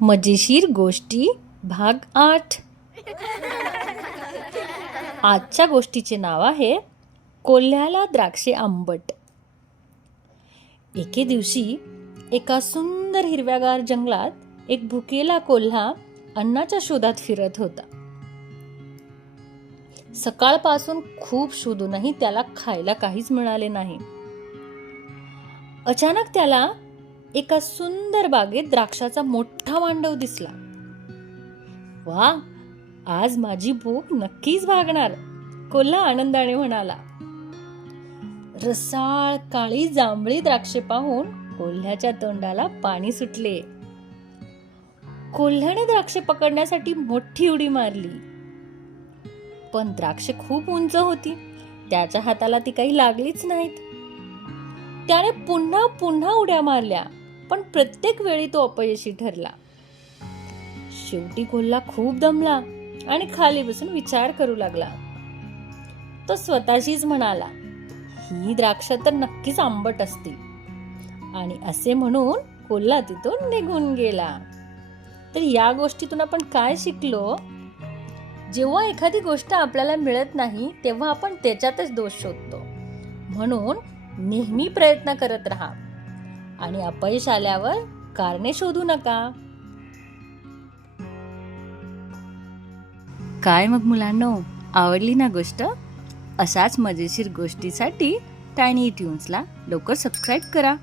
मजेशीर गोष्टी भाग 8। आजच्या गोष्टीचे नाव आहे कोल्ह्याला द्राक्षे आंबट। एके दिवशी एका सुंदर हिरव्यागार जंगलात एक भुकेला कोल्हा अन्नाच्या शोधात फिरत होता। सकाळपासून खूप शोधूनही त्याला खायला काहीच मिळाले नाही। अचानक त्याला एका सुंदर बागेत द्राक्षाचा मोठा मांडव दिसला। वा, आज माझी भूक नक्कीच भागणार, कोल्हा आनंदाने म्हणाला। रसाळ काळी जांभळी द्राक्षे पाहून कोल्ह्याच्या तोंडाला पाणी सुटले। कोल्ह्याने द्राक्षे पकडण्यासाठी मोठी उडी मारली, पण द्राक्षे खूप उंच होती, त्याच्या हाताला ती काही लागलीच नाहीत। त्याने पुन्हा पुन्हा उड्या मारल्या, पण प्रत्येक वेळी तो अपयशी ठरला। शेवटी कोल्हा खूप दमला आणि खाली बसून विचार करू लागला। तो स्वतःशीच म्हणाला, ही द्राक्ष तर नक्कीच आंबट असतील, आणि असे म्हणून कोल्हा तिथून निघून गेला। तर या गोष्टीतून आपण काय शिकलो? जेव्हा एखादी गोष्ट आपल्याला मिळत नाही तेव्हा आपण त्याच्यातच दोष शोधतो, म्हणून नेहमी प्रयत्न करत राहा आणि अपयश आल्यावर कारणे शोधू नका। काय मग मुलांनो, आवडली ना गोष्ट? अशाच मजेशीर गोष्टीसाठी टायनी ट्यून्सला लवकर सबस्क्राईब करा।